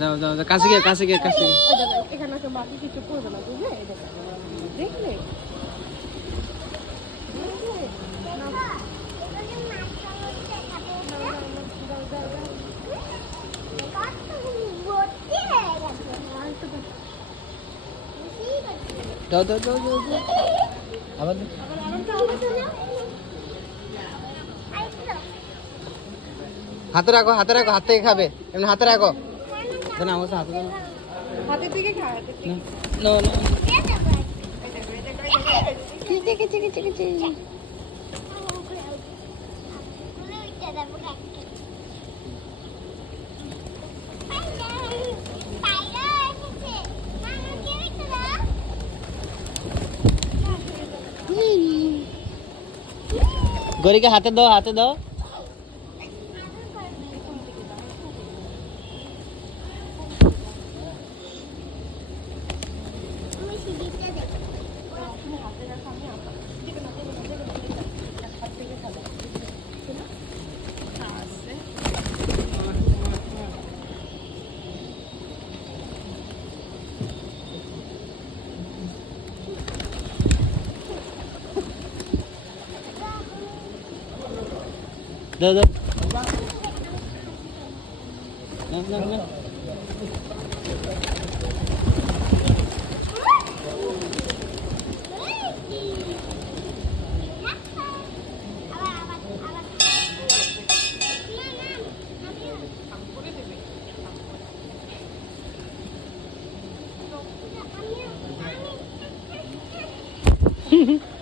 যাও যাও যাও, কাছে গিয়ে কাছে গিয়ে কাছে গিয়ে। এখানে একটা বাকি কিছু করবে না, বুঝলে? দেখলে যাও যাও যাও যাও যাও। আবার দাও। হাতে রাখো হাতে রাখো, হাত থেকে খাবে, এমনি হাতে রাখো। না আমার হাতে দাও। হাতের দিকে খা, হাতের দিকে। না না গরিকে হাতে দাও হাতে দাও। দাও দাও না না না। আমি